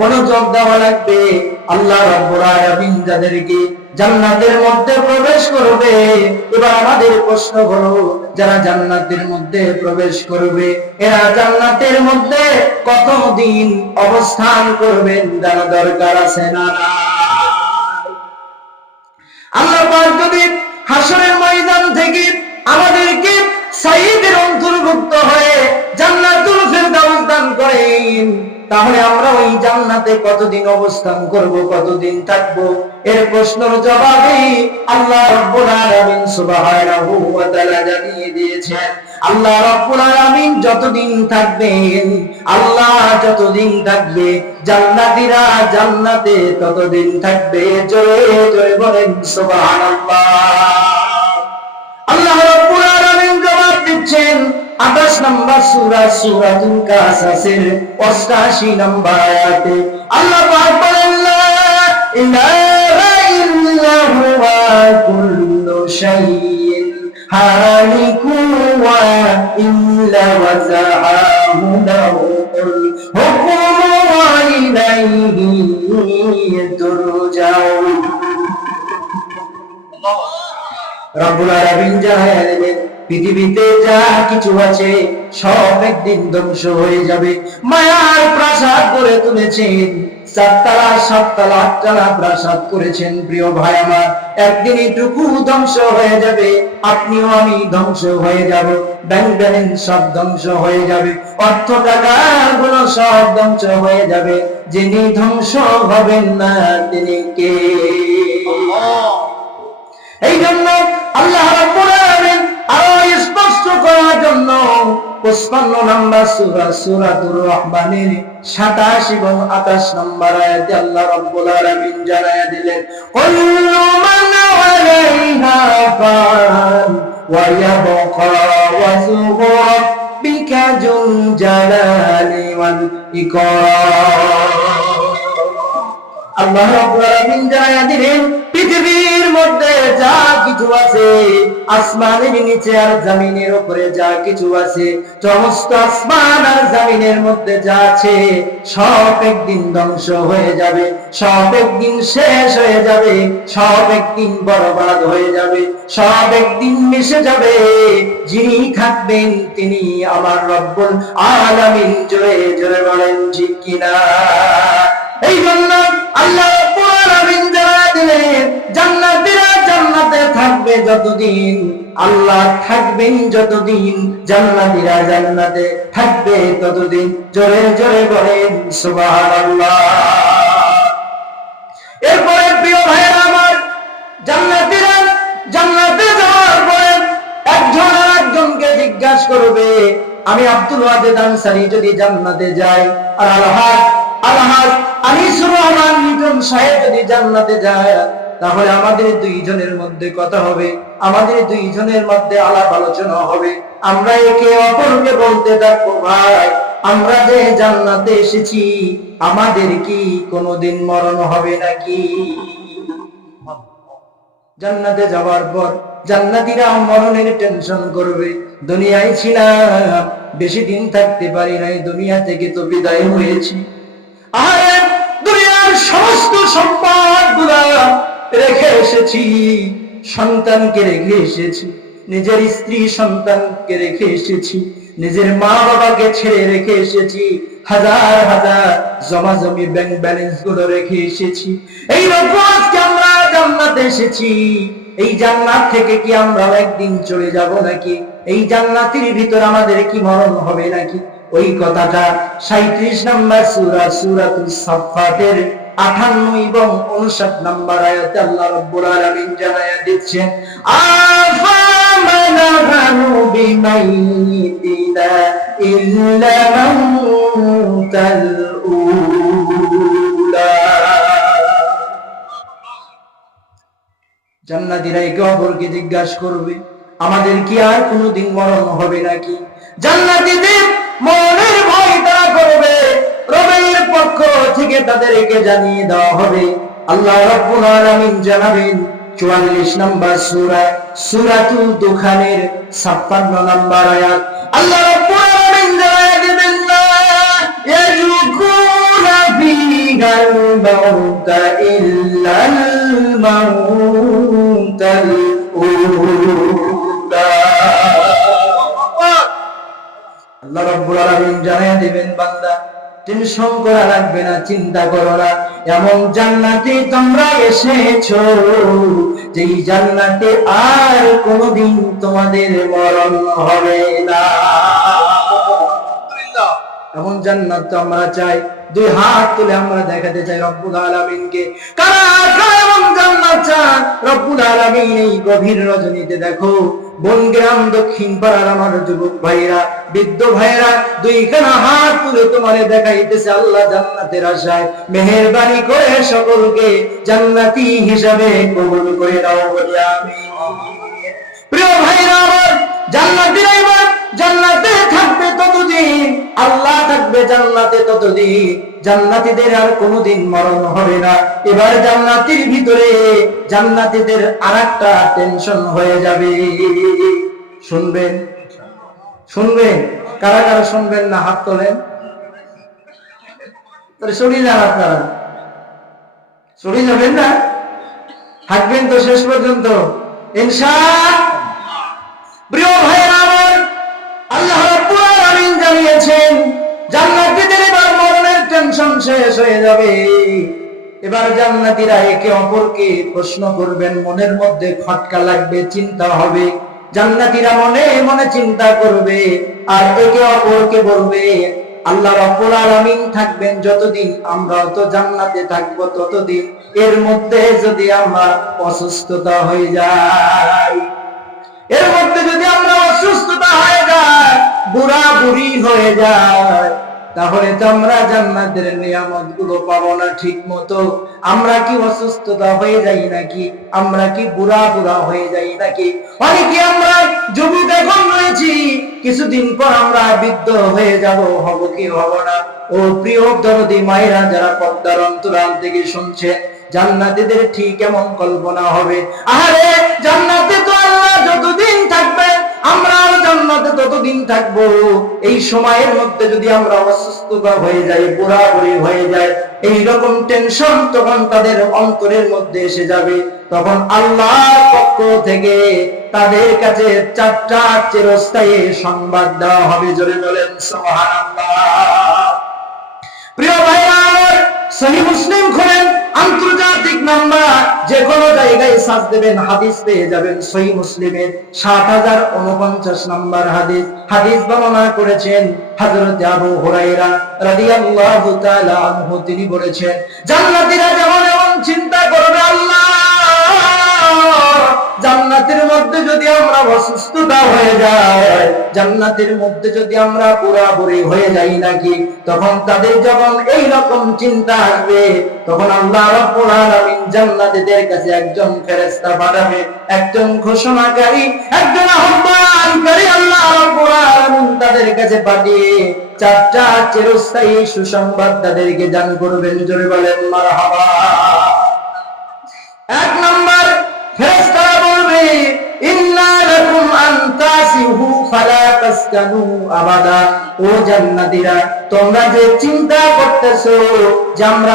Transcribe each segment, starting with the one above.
মনোযোগ দেওয়া লাগবে। আল্লাহ রাব্বুল আলামিন যাদেরকে জান্নাতের মধ্যে প্রবেশ করবে, এবার আমাদের প্রশ্ন হলো, যারা জান্নাতের মধ্যে প্রবেশ করবে, এরা জান্নাতের মধ্যে কতদিন অবস্থান করবেন জানা দরকার আছে না? আল্লাহ পাক যদি হাসরের ময়দান থেকে আমাদেরকে সাইদের অন্তর্ভুক্ত হয়ে তাহলে আমরা ওই জান্নাতে কতদিন অবস্থান করব, কতদিন থাকব? এর প্রশ্নের জবাবে আল্লাহ রাব্বুল আলামিন সুবহানাহু ওয়া তাআলা জানিয়ে দিয়েছেন, আল্লাহ রাব্বুল আলামিন যতদিন থাকবেন, আল্লাহ যতদিন থাকবে, জান্নাতীরা জান্নাতে ততদিন থাকবে। জোরে জোরে বলেন সুবহানাল্লাহ। আল্লাহ দিচ্ছেন 28 নম্বর সূরা সূরাতুল কাসাসের 88 নম্বর আয়াতে। আল্লাহ পাক বলেন রব্বুল আলামিন দিলেন পৃথিবীতে যা কিছু আছে সব একদিন ধ্বংস হয়ে যাবে। মায়ার প্রাসাদ করে তুলেছেন চারতলা সাততলা আটতলা প্রাসাদ করেছেন প্রিয় ভাই আমার। একদিন এটুকু ধ্বংস হয়ে যাবে আপনিও আমি ধ্বংস হয়ে যাব। ব্যাংক ব্যালেন্স সব ধ্বংস হয়ে যাবে অর্থ টাকা গুলো সব ধ্বংস হয়ে যাবে। যিনি ধ্বংস হবেন না তিনি কে? এই জন্য আল্লাহ 55 নম্বর সূরা সূরাতুর রহমানের 27 এবং 28 নম্বর আয়াতে আল্লাহ আলামিন দিলেন, কুল্লু মান আলাইহা ফান ওয়া ইয়াবকা জালালি ওয়াল ইকরাম। আল্লাহ আলামিন দিলেন পৃথিবীর মধ্যে যা কিছু আছে, আসমানের নিচে আর জমিনের উপরে যা কিছু আছে, সমস্ত আসমান আর জমিনের মধ্যে যা আছে, সব একদিন ধ্বংস হয়ে যাবে, সব একদিন শেষ হয়ে যাবে, সব একদিন বরবাদ হয়ে যাবে, সব একদিন মিশে যাবে। যিনি থাকবেন তিনি আমার রব্বুল আলামিন, জোরে জোরে বলেন, ঠিক কিনা? এই জন্য আল্লাহ রাব্বুল আলামিন থাকবে যতদিন, আল্লাহ থাকবেন যতদিন জান্নাতে থাকবে ততদিন। জোরে জোরে এরপরে প্রিয় আমার জান্নাতে যাওয়ার পরে একজন জিজ্ঞাসা করবে, আমি আব্দুল ওয়াজেদ আনসারী যদি জান্নাতে যাই, আর আলহাজ আনিসুর রহমান মিটন সাহেব যদি জান্নাতে যায়, তাহলে আমাদের দুইজনের মধ্যে কথা হবে। আমাদের দুইজনের মধ্যে আলাপ আলোচনা হবে। আমরা একে অপরকে বলতে থাকব, ভাই, আমরা যে জান্নাতে এসেছি, আমাদের কি কোনোদিন মরণ হবে নাকি? জান্নাতে যাওয়ার পর জান্নাতীরা মরণের টেনশন করবে। দুনিয়ায় ছিলাম, বেশি দিন থাকতে পারি নাই, দুনিয়া থেকে তো বিদায় হয়েছি। আরে সমস্ত সম্পদগুলা রেখে এসেছি, সন্তানকে রেখে এসেছি, নিজের স্ত্রী সন্তানকে রেখে এসেছি, নিজের মা বাবাকে ছেড়ে রেখে এসেছি, হাজার হাজার জমা জমি ব্যাংক ব্যালেন্সগুলো রেখে এসেছি। এই আজকে আমরা জান্নাতে এসেছি। এই জান্নাত থেকে কি আমরা একদিন চলে যাব নাকি? এই জান্নাতের ভিতর আমাদের কি মরণ হবে নাকি? ওই কথাটা সাঁত্রিশ নম্বর সুরা সুরাতুল সাফাতের আঠান্ন এবং উনষাট আল্লাহ রব্বুল আলামিন জান্নাতীরা একে অপরকে জিজ্ঞাসা করবে, আমাদের কি আর কোনোদিন মরণ হবে নাকি? জান্নাতীদের মরণের ভয় তারা করবে পক্ষ থেকে তাদের একে জানিয়ে দেওয়া হবে। আল্লাহ রব্বুল আলামিন জানাবেন, চুয়াল্লিশ নম্বর সূরা, সূরাতুল দুখানের ছাপ্পান্ন নম্বর আয়াত। আল্লাহ রব্বুল আলামিন জানায় দেবেন না ইয়াজুকুনা ফিহাল মাউতা ইল্লাল মাউতাল আল্লাহ রব্বুল আলামিন জানায় দেবেন, বান্দা টেনশন করা লাগবে না চিন্তা করো না। এমন জান্নাতে তোমরা এসেছ যেই জান্নাতে আর কোনোদিন তোমাদের মরণ হবে না। এমন জান্নাত তো আমরা চাই। দুই হাত তুলে আমরা দেখাতে চাই রব্বুল আলামিনকে। কারা কারা এমন জান্নাত চান রব্বুল আলামিন এই গভীর রজনীতে দেখো। বনগ্রাম দক্ষিণ পাড়ার আমার যুবক ভাইরা বৃদ্ধ ভাইরা দুইখানা হাত তুলে তোমারে দেখাইতেছে আল্লাহ জান্নাতের আশায়। মেহেরবানি করে সকলকে জান্নাতি হিসাবে কবুল করে দাও বলি আমি প্রিয় ভাইরা আমার টেনশন হয়ে যাবে। শুনবেন? শুনবেন? কারা কারা শুনবেন না হাত তোলেন? তাহলে যান আপনারা? যাবেন না? থাকবেন তো শেষ পর্যন্ত। ইনশা প্রিয় ভাইয়েরা আমার, আল্লাহ জানিয়েছেন এবার মরণের টেনশন শেষ হয়ে যাবে। এবার জান্নাতীরা একে অপরকে প্রশ্ন করবেন, মনের মধ্যে লাগবে, চিন্তা হবে। মনে মনে চিন্তা করবে, আর একে অপরকে বলবে, আল্লাহ রাব্বুল আলামিন থাকবেন যতদিন আমরা তো জান্নাতে থাকব ততদিন। এর মধ্যে যদি আমরা অসুস্থতা হয়ে যাই এর মধ্যে যদি আমরা অসুস্থতা হয়ে যায়, বুড়া বুড়ি হয়ে যায়, তাহলে তো আমরা জান্নাতের নিয়ামতগুলো পাবো না ঠিক মতো আমরা কি অসুস্থতা হয়ে যাই নাকি? আমরা কি বুড়া বুড়া হয়ে যাই নাকি? অনেকে আমরা যুবক এখন রয়েছি, কিছুদিন পর আমরা বৃদ্ধ হয়ে যাব, হব কি হব না। ও প্রিয় দরদি মায়েরা যারা পদ্মার অন্তরাল থেকে শুনছে, জান্নাতীদের ঠিক এমন কল্পনা হবে। আরে জান্নাতে তো আল্লাহ সময়ের মধ্যে যদি আমরা অসুস্থতা হয়ে যাই, বুড়াবুড়ি হয়ে যায় এই রকম টেনশন তখন তাদের অন্তরের মধ্যে এসে যাবে। তখন আল্লাহর পক্ষ থেকে তাদের কাছে চারটা চিরস্থায়ী সংবাদ দেওয়া হবে। জোরে বলেন, সুবহানাল্লাহ। প্রিয় ভাইরা, সহি মুসলিম খোলেন আন্তর্জাতিক নাম্বার যে কোনো জায়গায় সাজ দেবেন, হাদিস পেয়ে যাবেন, সহি মুসলিমের সাত হাজার উনপঞ্চাশ নাম্বার হাদিস। হাদিস বর্ণনা করেছেন হযরত আবু হুরায়রা রাদিয়াল্লাহু তাআলা আনহু। তিনি বলেছেন, জান্নাতীরা যেমন এমন চিন্তা জান্নাতের মধ্যে যদি আমরা অসুস্থতা হয়ে যায়, জান্নাতের মধ্যে যদি আমরা পুরাপুরি হয়ে যাই নাকি, তখন তাদের যখন এই রকম চিন্তা আসবে, তখন আল্লাহ রাব্বুল আলামিন জান্নাতীদের কাছে একজন ফেরেশতা পাঠাবে, একজন ঘোষণাকারী, একজন আহ্বানকারী আল্লাহ রাব্বুল আলামিন তাদের কাছে পাঠিয়ে চারটা চিরস্থায়ী সুসংবাদ তাদেরকে দান করবেন। জোরে বলেন, মারহাবা। এক নম্বর, ফেরেশতারা তোমরা যে চিন্তা যে আমরা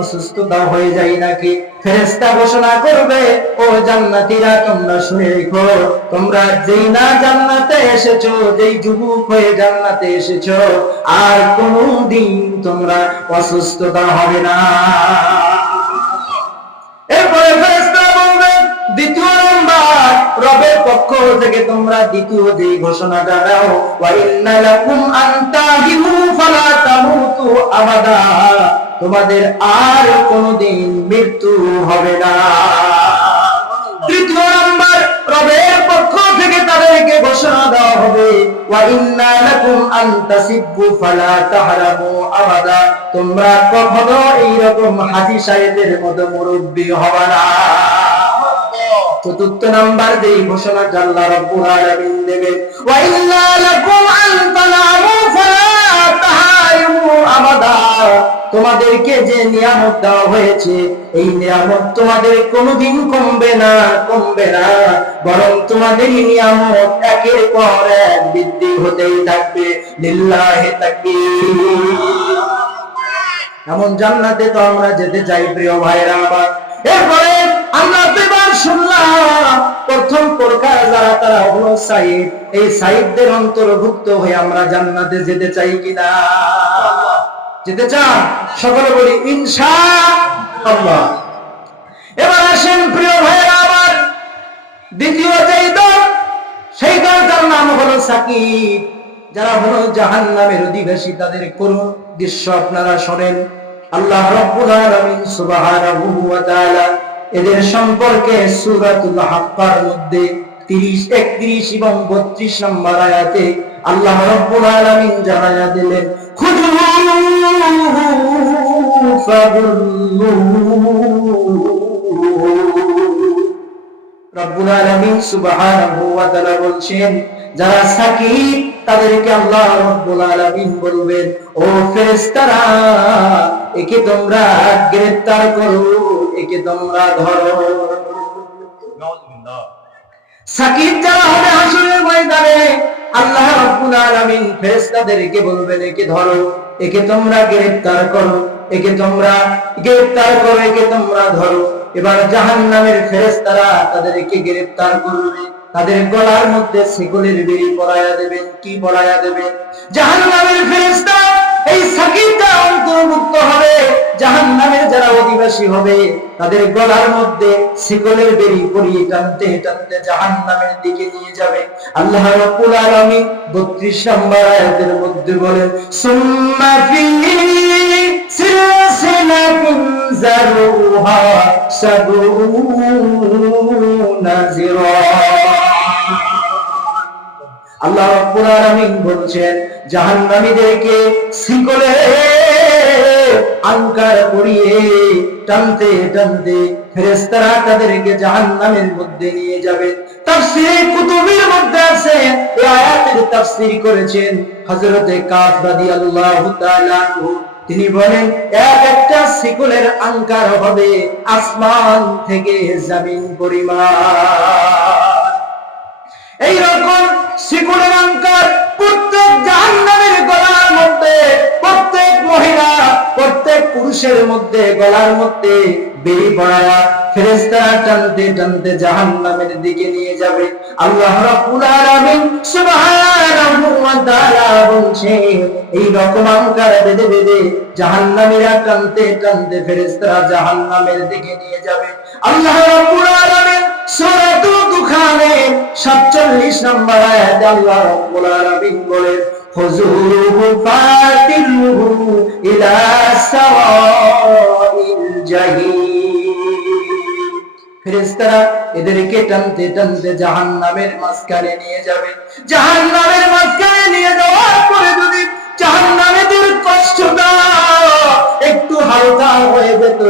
অসুস্থতা হয়ে যাই নাকি, ফেরেশতা ঘোষণা করবে, ও জান্নাতীরা, তোমরা শুনে রেখো, তোমরা যেই না জান্নাতে এসেছ, যেই যুবক হয়ে জান্নাতে এসেছ, আর কোনোদিন তোমরা অসুস্থতা হবে না। এরপরে দ্বিতীয় নাম্বার, রবের পক্ষ থেকে তোমরা দ্বিতীয় যে ফালা তামুতু আবাদা। তোমাদের আর কোনদিন মৃত্যু হবে না। তৃতীয় নাম্বার, রবের পক্ষ থেকে তাদেরকে ঘোষণা দেওয়া হবে তোমরা কখনো এইরকম হাজি সাহেবের মতো মুরব্বী হবে না। চতুর্থ নাম্বার যে ঘোষণাটা আল্লাহ রাব্বুল আলামিন দেবেন ওয়া লাকুম আন তানামু ফালা তাহায়ু আবাদা। তোমাদেরকে যে নিয়ামত দেওয়া হয়েছে, এই নিয়ামত তোমাদের কোনোদিন কমবে না কমবে না, বরং তোমাদের নিয়ামত একের পর এক বৃদ্ধি হতেই থাকবে। লিল্লাহি তাকবীর। এমন জান্নাতে তো আমরা যেতে চাই, প্রিয় ভাইরা আমার। এরপরে আমরা দুবার শুনলাম তারা হলো সাইদ। এই সাইদদের অন্তর্ভুক্ত হয়ে আমরা জান্নাতে যেতে চাই কিনা? যেতে চান? সকলে বলি, ইনশা আল্লাহ। এবার আসেন প্রিয় ভাইয়েরা আমার। দ্বিতীয় যেই দল, সেই দলটার নাম হলো সাকিব। যারা হলো জাহান নামের অধিবাসী, তাদের করুন দৃশ্য আপনারা শোনেন। আল্লাহ রাব্বুল আলামিন এদের সম্পর্কে হাক্কার মধ্যে 30 31 এবং 32 নম্বর আয়াতে আল্লাহ রাব্বুল দিলেন যারা সাকিব, তাদেরকে আল্লাহ রব্বুল আলামিন বলবেন, ও ফেরেশতারা, একে তোমরা গ্রেফতার করো, একে তোমরা ধরো। সাকিব যারা হবে হাসরের ময়দানে, আল্লাহ রাব্বুল আলামিন ফেরেশতাদেরকে বলবেন, একে ধরো, একে তোমরা গ্রেফতার করো, একে তোমরা গ্রেফতার করো, একে তোমরা ধরো। এবার জাহান্নামের ফেরেশতারা তাদেরকে গ্রেফতার করবে। তাদের গলার মধ্যে শিকলের বেড়ি পরায়া দেবেন, কি পরায়া দেবেন? জাহান্নামের অন্তর্ভুক্ত হবে, জাহান্নামের যারা অধিবাসী হবে, তাদের গলার মধ্যে শিকলের বেড়ি পরিয়ে টানতে টানতে জাহান্নামের দিকে নিয়ে যাবে। আল্লাহ রাব্বুল আলামিন 32 নম্বর আয়াতের মধ্যে বলেন, সুম্মা ফি সিলসিলাতিন জারুহা সাবুনা আল্লাহ রাব্বুল বলছেন, জাহান্নামীদেরকে শিকলে আঙ্কার করিয়ে টানতে টানতে ফেরেশতারা তাদেরকে জাহান্নামের মধ্যে নিয়ে যাবে। তাফসীরে মধ্যে আছে এই আয়াতের তাফসীর করেছেন হযরতে কাফ রাদিয়াল্লাহু তাআলা তিনি বলেন, এক একটা শিকলের আঙ্কার হবে আসমান থেকে জমিন পরিমাণ। এই রকম শিকুলের অঙ্কার প্রত্যেক জাহান্নামের গলার মধ্যে, প্রত্যেক মহিলা, প্রত্যেক পুরুষের মধ্যে, গলার মধ্যে বেরি পড়ায়া ফেরেশতারা টানতে টানতে জাহান্নামের দিকে নিয়ে যাবে। আল্লাহ রাব্বুল আলামিন সুবহানাহু ওয়া তাআলা বলছেন এই রকম অঙ্কার বেঁধে বেঁধে জাহান্নামীরা টানতে টানতে ফেরেশতারা জাহান্নামের দিকে নিয়ে যাবে। আল্লাহ 47 নম্বর আয়াতে আল্লাহ রাব্বুল আলামিন বলেন ফাতিলুহু ইলা সাওয়াইল ফেরেশতারা এদেরকে টানতে টানতে জাহান্নামের মাঝখানে নিয়ে যাবে। জাহান্নামের মাঝখানে নিয়ে যাওয়ার পরে যদি জাহান্নামীদের কষ্টটা একটু হালকা হয়ে যেত।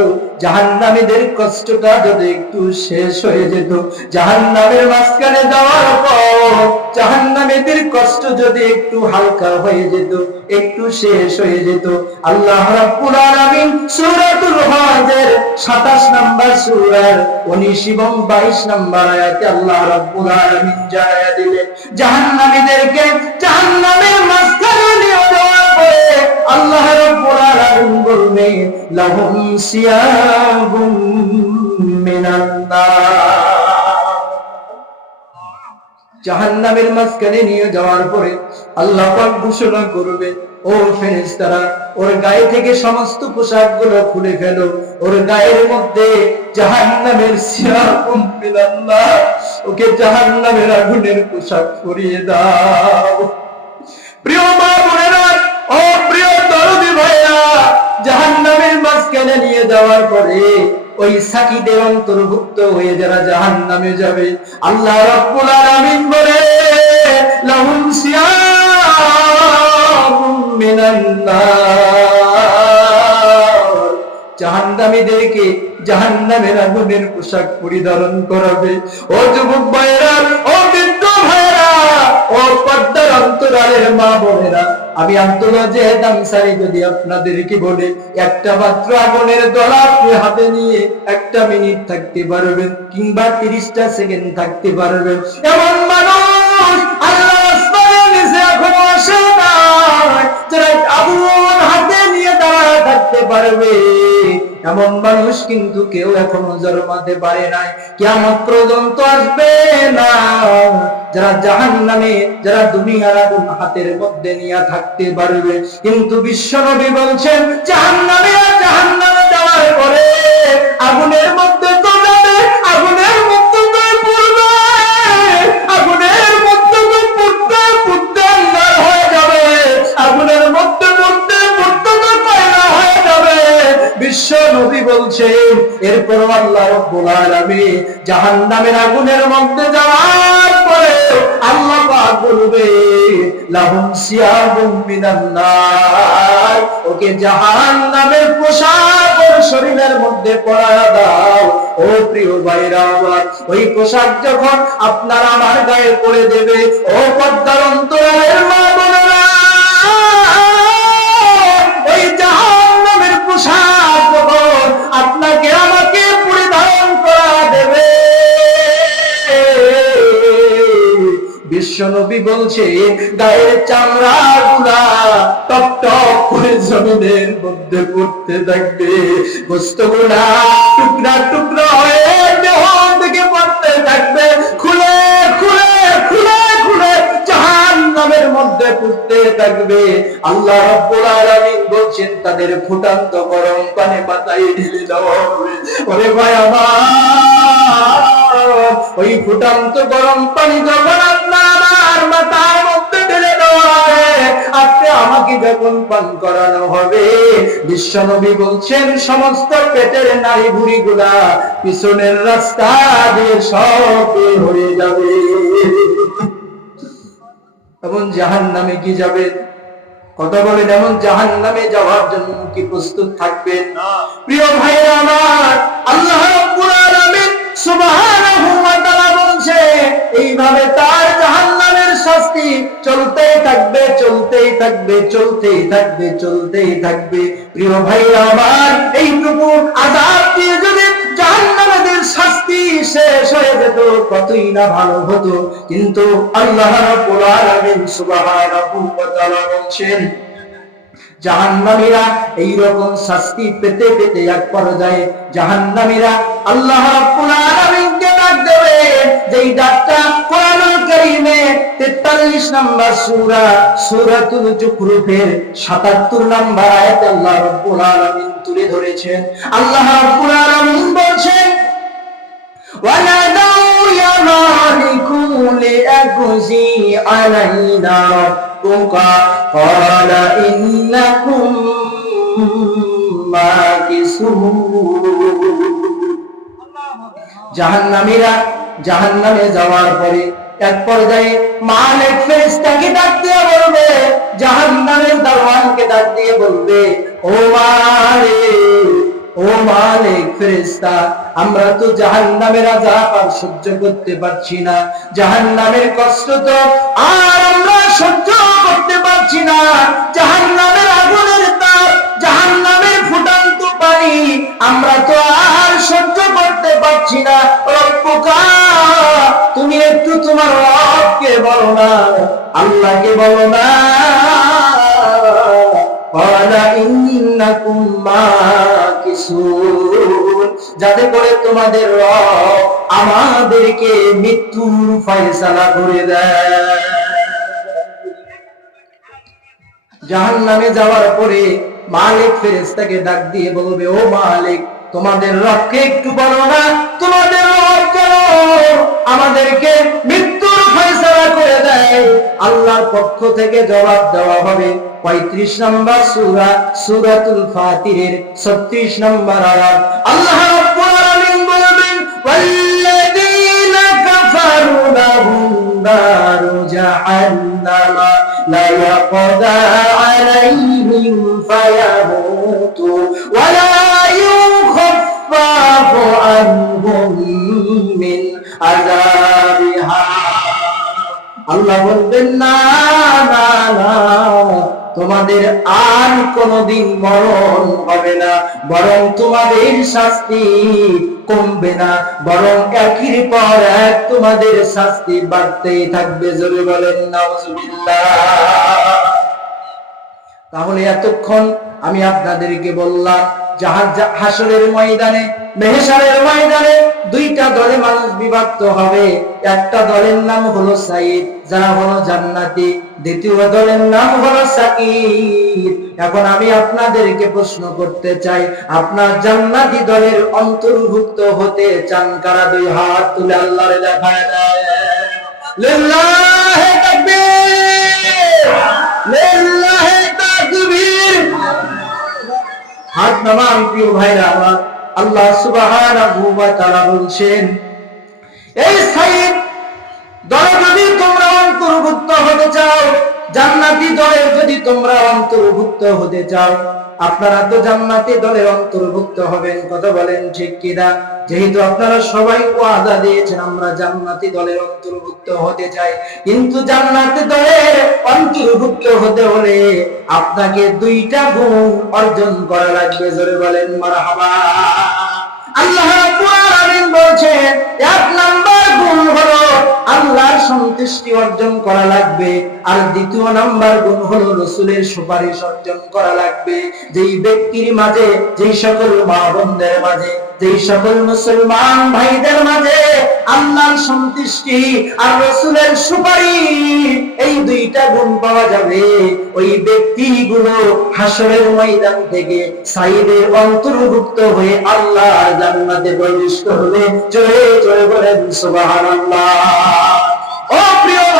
জাহান্নামীদের কষ্টটা যদি একটু শেষ হয়ে যেত। জাহান্নামের মাঝখানে যাওয়ার পর জাহান্নামীদের কষ্ট যদি একটু হালকা হয়ে যেত, একটু শেষ হয়ে যেত। আল্লাহ রাব্বুল আলামিন সূরাতুল হজের 27 নম্বর সূরার 19 এবং 22 নম্বর আয়াতে আল্লাহ রাব্বুল আলামিন দিলেন, জাহান্নামীদেরকে জাহান্নামের মাঝখানে নিয়ে যাওয়ার পরে আল্লাহ রাব্বুল আলামিন বলবেন লাহুম জাহান্নামের মাঝখানে নিয়ে যাওয়ার পরে আল্লাহ পাক ঘোষণা করবে, ও ফেরেশতারা, ওর গায়ে থেকে সমস্ত পোশাকগুলো খুলে ফেলো, ওর গায়ের মধ্যে জাহান্নামের ওকে জাহান্নামের আগুনের পোশাক পরিয়ে দাও। যাওয়ার পরে ওই সাকিদের অন্তর্ভুক্ত হয়ে যারা জাহান্নামে যাবে, আল্লাহ রাব্বুল আলামিন বলে, লাহুম সিয়াবুম মিনান নার। জাহান্নামীদেরকে জাহান্নামের আগুনের পোশাক পরিধারণ করাবে। ও যুবক ভাইরা ও ও পর্দার অন্তরালের মা বোনেরা, আমি আব্দুল্লাহ যে আনসারী যদি আপনাদেরকে বলে, একটা মাত্র আগুনের দলা আপনি হাতে নিয়ে একটা মিনিট থাকতে পারবেন কিংবা তিরিশটা সেকেন্ড থাকতে পারবেন এমন মানুষ আল্লাহ আসমানের আসে না দাঁড়ায় থাকতে পারবে। এমন মানুষ কিন্তু কেউ এখনও জন্মাতে পারে নাই। কেমন পর্যন্ত আসবে না। যারা জাহান নামে যারা দুনিয়ার আগুন হাতের মধ্যে নিয়ে থাকতে পারবে। কিন্তু বিশ্ব নবী বলছেন জাহান নামে জাহান নামে যাওয়ার পরে আগুনের মধ্যে তো বিশ্ব নবী বলছেন এরপর আল্লাহ রব্বুল আলামিন জাহান্নামের আগুনের মধ্যে যাওয়ার পরে আল্লাহ পাক বলবে, লাহুম সিয়াবুম মিনান নার। ওকে পোশাক ওর শরীরের মধ্যে পরা দাও। ও প্রিয় ভাইরা আমার, ওই পোশাক যখন আপনার আমার গায়ে পরে দেবে, ও পদ্মার অন্তরের মা বিশ্ব নবী বলছে, গায়ের টপ টপ করে জমিনের মধ্যে পড়তে থাকবে। টুকরা টুকরা হয়ে দেহ থেকে পড়তে থাকবে। খুলে খুলে খুলে খুলে মধ্যে পুড়তে থাকবে। আল্লাহ আলামিন বলছেন, তাদের ফুটান্ত গরম পানি মাথায় ঢেলে দেওয়া হবে ওরে ভাই আমার, ওই ফুটান্ত গরম পানি যখন আপনার আমার মাথার মধ্যে ঢেলে দেওয়া আপনি আমাকে যখন পান করানো হবে। বিশ্বনবী বলছেন সমস্ত পেটের নারী ভুড়ি গুলা পিছনের রাস্তা দিয়ে সব হয়ে যাবে। এবং জাহান নামে কি যাবে? কথা বলেন এমন জাহান নামে যাওয়ার জন্য কি প্রস্তুত থাকবেন প্রিয় আমার আল্লাহ তাআলা বলছে এইভাবে তার জাহান্নামের শাস্তি চলতেই থাকবে চলতেই থাকবে চলতেই থাকবে চলতেই থাকবে। প্রিয় ভাইরা আমার, এইটুকু আযাব দিয়ে যদি শাস্তি শেষ হয়ে যেত, কতই না ভালো হতো। কিন্তু আল্লাহ রাব্বুল আলামিন সুবহানাহু ওয়া তাআলা বলছেন, জাহান্নামীরা এইরকম শাস্তি পেতে পেতে এক পর্যায়ে জাহান্নামীরা আল্লাহ রাব্বুল আলামিনকে ডাক দেবে। যেই ডাকটা কোরআনুল কারীমে 43 নাম্বার সুরা, সূরাতুল জুখরুফের 77 নাম্বার আয়াত আল্লাহ রাব্বুল আলামিন তুলে ধরেছেন। আল্লাহ রাব্বুল আলামিন বলছেন ওয়ানাদাউ ইয়া মালিকু লিআগজি আলাইনা রাব্বুকা, ক্বালা ইন্নাকুম জাহান্নামীরা জাহান্নামে যাওয়ার পরে আমরা তো জাহান্নামের আযাব আর সহ্য করতে পারছি না। জাহান্নামের কষ্ট তো আর আমরা সহ্য করতে পারছি না। জাহান্নামের আগুনের তাপ, জাহান্নামের ফুটান্ত পানি, আমরা তো আর সহ্য করতে পারছি না। রব্বুকা শুধু তোমার রবকে বলো না, আল্লাহকে বলো না। যাতে করে তোমাদের রব আমাদেরকে মৃত্যুর ফয়সালা করে দেয়। জাহান নামে যাওয়ার পরে মালিক ফেরেস্তাকে ডাক দিয়ে বলবে, ও মালিক, তোমাদের রবকে একটু বলো না, তোমাদের আমাদেরকে মৃত্যুর ফয়সলা করে দেয়। আল্লাহর পক্ষ থেকে জবাব দেওয়া হবে পঁয়ত্রিশ নম্বর সুরা, সুরাতুল ফাতিরের ছত্রিশ নম্বর আয়াত। আল্লাহ রাব্বুল আলামিন বলবেন, ওয়াল্লাযীনা আল্লাহ বলবেন না না না, তোমাদের আর কোনদিন মরণ হবে না। বরং তোমাদের শাস্তি কমবে না। বরং একের পর এক তোমাদের শাস্তি বাড়তেই থাকবে। জোরে বলেন তাহলে এতক্ষণ আমি আপনাদেরকে বললাম, জাহাজ হাসরের ময়দানে মেহেসারের ময়দানে দুইটা দলে মানুষ বিভক্ত হবে। একটা দলের নাম হলো সাইদ, যারা হলো জান্নাতি। দ্বিতীয় দলের নাম হলো সাকিব। এখন আমি আপনাদেরকে প্রশ্ন করতে চাই, আপনার জান্নাতি দলের অন্তর্ভুক্ত হতে চান কারা? দুই হাত তুলে আল্লাহরে দেখায় দেয়। লিল্লাহে হাত নামান প্রিয় ভাইরা, আমার আল্লাহ সুবহানাহু ওয়া তাআলা বলছেন এই সাইদ দলে যদি তোমরা অন্তর্ভুক্ত হতে চাও, জান্নাতি দলের যদি তোমরা অন্তর্ভুক্ত হতে চাও, আপনারা তো জান্নাতি দলের অন্তর্ভুক্ত হবেন, কথা বলেন ঠিক কিনা? যেহেতু আপনারা সবাই ওয়াদা দিয়েছেন, আমরা জান্নাতি দলের অন্তর্ভুক্ত হতে চাই, কিন্তু জান্নাতি দলের অন্তর্ভুক্ত হতে হলে আপনাকে দুইটা গুণ অর্জন করা লাগবে, জোরে বলেন মারহাবা। আল্লাহ বলছেন, এক নাম্বার গুণ হলো আল্লাহর সন্তুষ্টি অর্জন করা লাগবে। আর দ্বিতীয় নাম্বার গুণ হলো রসুলের সুপারিশ অর্জন করা লাগবে। যেই ব্যক্তির মাঝে, যেই সকল মা বোনদের মাঝে যেই সকল মুসলমান ভাইদের মাঝে আল্লাহর সন্তুষ্টি আর রসুলের এই দুইটা গুণ পাওয়া যাবে। ওই ব্যক্তিগুলো হাসরের ময়দান থেকে সাইদের অন্তর্ভুক্ত হয়ে আল্লাহ জান্নাতে প্রবেশ করবে। জোরে জোরে বলেন, সুবহানাল্লাহ। ও প্রিয়